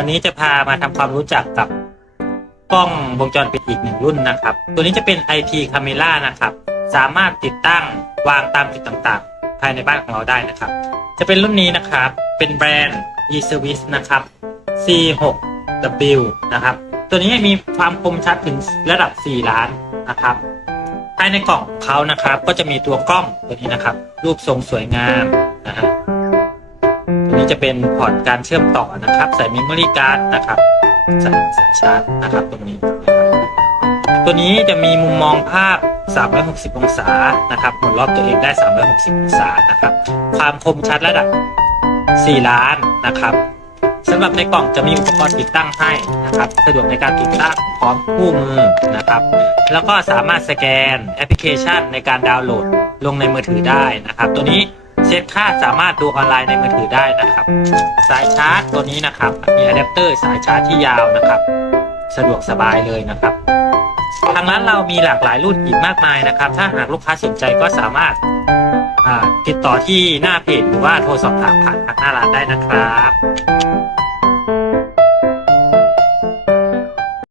วันนี้จะพามาทำความรู้จักกับกล้องวงจรปิดอีกหนึ่งรุ่นนะครับ ตัวนี้จะเป็น IP Camera นะครับ สามารถติดตั้งวางตามจุดต่างๆ ภายในบ้านของเราได้นะครับ จะเป็นรุ่นนี้นะครับ เป็นแบรนด์ e-service นะครับ C6W นะครับ ตัวนี้มีความคมชัดถึงระดับ 4 ล้านนะครับ ภายในกล่องเขานะครับ ก็จะมีตัวกล้องตัวนี้นะครับ รูปทรงสวยงาม จะเป็นพอร์ตการเชื่อมต่อนะครับ ใส่เมมโมรี่การ์ดนะครับใส่สายชาร์จนะครับตรงนี้ ตัวนี้จะมีมุมมองภาพ 360 องศานะครับหมุนรอบตัวเองได้ 360 องศานะครับ ความคมชัดระดับ 4 ล้านนะครับสำหรับในกล่องจะมีอุปกรณ์ติดตั้งให้นะครับสะดวกในการติดตั้งพร้อมคู่มือนะครับ แล้วก็สามารถสแกนแอปพลิเคชันในการดาวน์โหลดลงในมือถือได้นะครับ ตัวนี้ เช็คค่าสามารถดูออนไลน์ในมือถือได้นะครับ สายชาร์จตัวนี้นะครับ มีอะแดปเตอร์สายชาร์จที่ยาวนะครับ สะดวกสบายเลยนะครับ ทางร้านเรามีหลากหลายรุ่นอีกมากมายนะครับ ถ้าหากลูกค้าสนใจก็สามารถติดต่อที่หน้าเพจหรือว่าโทรสอบถามผ่านทางหน้าร้านได้นะครับ